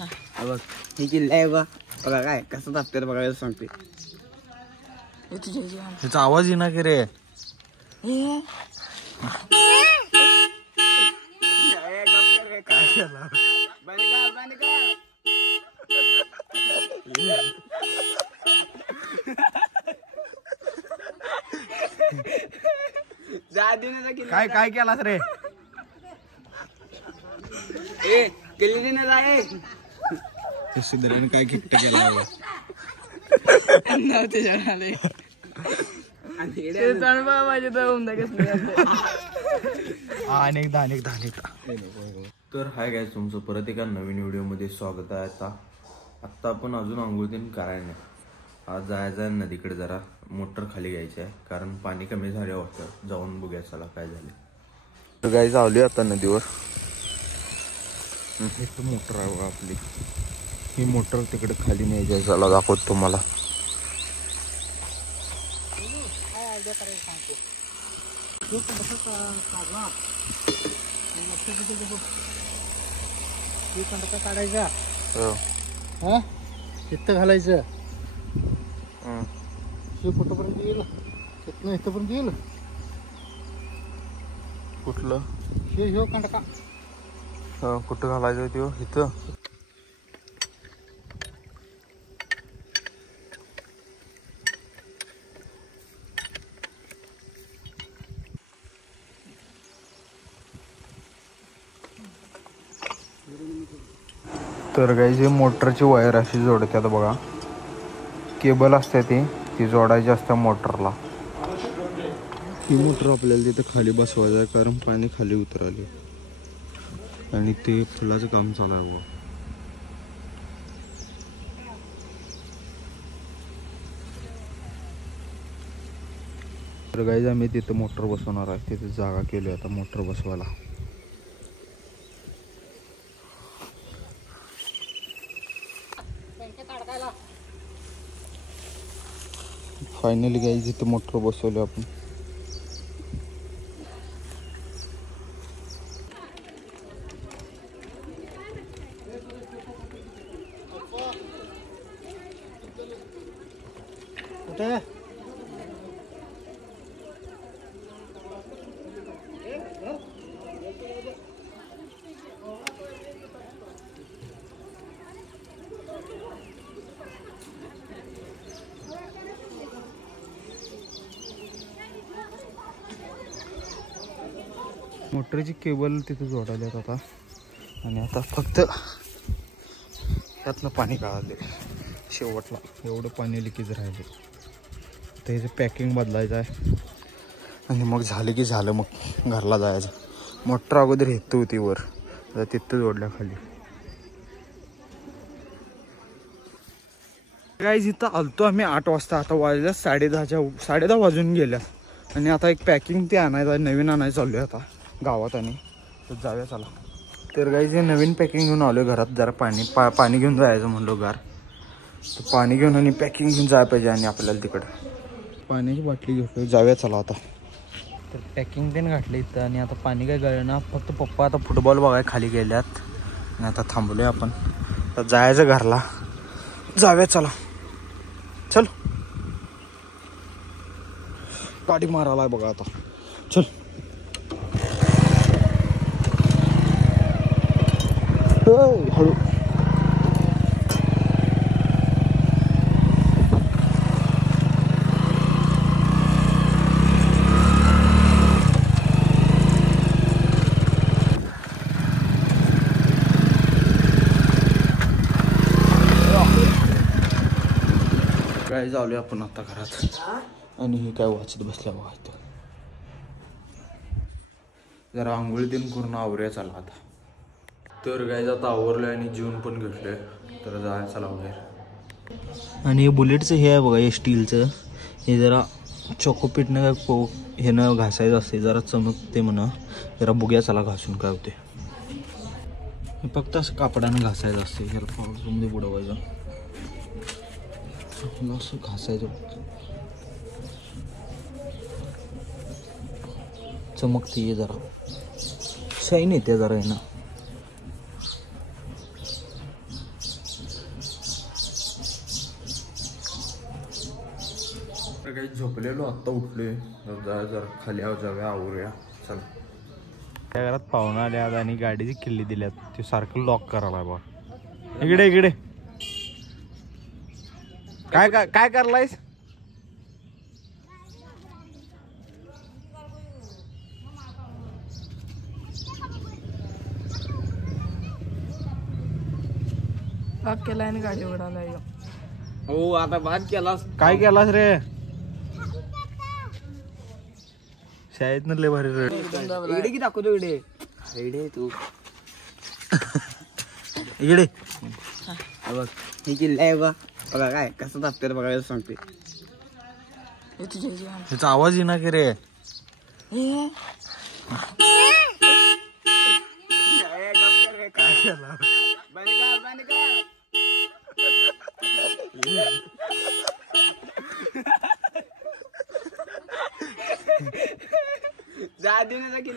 बघ ही किल्ला आहे बघा. बघा काय कसं तापते बघायला सांगते. त्याचा आवाज येणार की रे. काय काय केलास रे. किल्ली न जाय सिद्धराने काय किट्ट केला. अनेकदा. तर हाय गाईज, तुमचं परत एका नवीन व्हिडिओमध्ये स्वागत आहे. आत्ता आपण अजून आंघोळीन करायला नाही. आज जायचं आहे नदीकडे, जरा मोटर खाली घ्यायची आहे कारण पाणी कमी झालं होतं. जाऊन बघूया चला काय झाले. तर गाईज आवली आता नदीवर. एक मोटर आहे बघा आपली. ही मोटर तिकडे खाली न्यायची आहे. चला दाखवतो तुम्हाला. काढायचा हा इथं घालायचं. शिव कुठपर्यंत येईल. इथनं इथपर्यंत येईल. कुठलं शिव कंडका कुठं घालायचं त्यो. इथं तर गाईज हे मोटरची वायर अशी जोडतात बघा. केबल असते ती जोडायची असते मोटरला. ही मोटर आपल्याला तिथे खाली बसवायचं आहे कारण पाणी खाली उतराले आणि ते फुलाचं काम चालू आहे बघा. तर गाईज आम्ही तिथे मोटर बसवणार आहे. तिथे जागा केली आता मोटर बसवायला. फायनली गाईज इथे मोटर बसवली आपण. कुठे मोटरची केबल तिथे जोडायल्यात आता. आणि आता फक्त त्यातनं पाणी काढले शेवटला. एवढं पाणी लिकेज राहिले. तर याचं पॅकिंग बदलायचं आहे आणि मग झालं की झालं. मग घरला जायचं. मोटर अगोदर हेत होती वर, तर तिथं जोडल्या खाली. गाईज इथं आलतो आम्ही 8 वाजता. आता वाजल्या 10:30 वाजून गेल्या. आणि आता एक पॅकिंग ते आणायचं, नवीन आणायचं चालू आहे आता गावात. आणि तर जाऊया चला. तर गाईज हे नवीन पॅकिंग घेऊन आलो घरात. जरा पाणी घेऊन जायचं म्हणलो गार. तर पाणी घेऊन आणि पॅकिंग घेऊन जायला पाहिजे. आणि आपल्याला तिकडं पाण्याची बाटली घेतो. जाऊया चला आता. तर पॅकिंग पण घातलं इथं. आणि आता पाणी काय गळलं ना. फक्त पप्पा आता फुटबॉल बघाय खाली गेल्यात. आणि आता थांबलोय आपण. तर जायचं घरला. जाऊया चला. चल गाडी मारायला बघा आता. चल हळू. काय जाऊया आपण आता घरात. आणि हे काय वाचत बसल्या बघा इथं. जरा आंघोळी दिन करून आवरूया चला आता. तर गाईज आता आवरलोय आणि जेवण पण घेतलोय. तर जाय चला वगैरे. आणि हे बुलेटचं हे आहे बघा, हे स्टीलचं. हे जरा चॉकोपीटनं ह्यानं घासायचं असते. जरा चमकते म्हणा. जरा बघूया चला घासून काय होते. हे फक्त असं कापडानं घासायचं असते. ह्याला पावसामध्ये बुडवायचं. असं घासायचं. चमकते जरा. शाईन येते जरा आहे ना. तर काही झोपलेलो आत्ता उठलोय जरा खाली जाऊया आवरूया चला. त्या घरात पाहुणा आल्यात आणि गाडीची किल्ली दिल्यात ते सारखं लॉक करायला बा. इकडे इकडे काय काय काय करलायस. भाग केलाय आणि गाडी उडाला. हो आता भात केलास. काय केलास रे. शाळेत लय भारी रे. इकडे की दाखवतो इकडे. इकडे तू इकडे बघ ही किल्ला आहे बघा. बघा काय कसं दाखते बघायला सांगते. त्याचा आवाज येईना की रे.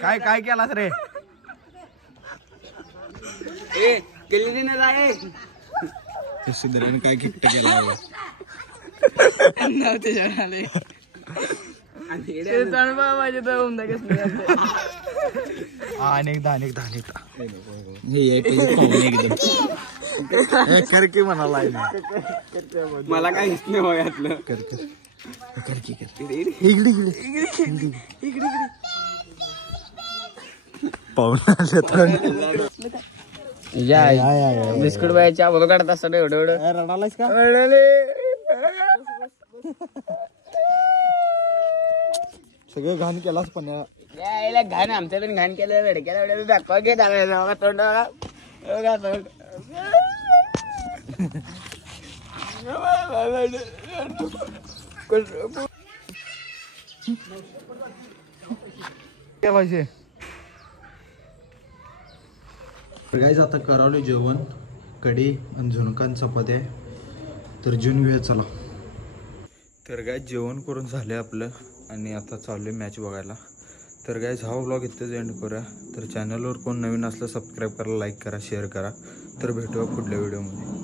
काय काय केलास रे. किल्ली ना जाय सिद्धराने काय किट्ट केला. अनेकदा कर की म्हणाला मला काय हित नाही वयातलं. बिस्कुट बायच्या बोल काढत असताना एवढं एवढं रडालायस का. सगळं घाण केलास पण यायला घाण आमच्याकडून घाण केलं वेडक्याला वेळ दाखवा घे दाखवा तोंड तोंड. गाईज आता करावलं जेवण. कढी आणि झुणकान चपात्या तर जेवून घेऊया चला. तर गाईज जेवण करून झाले आपलं आणि आता चाललोय मॅच बघायला. तर गाईज हा व्लॉग इथेच एंड करूया. तर चॅनलवर कोण नवीन असलं सबस्क्राईब करा, लाईक करा, शेअर करा. तर भेटूया पुढल्या व्हिडिओमध्ये.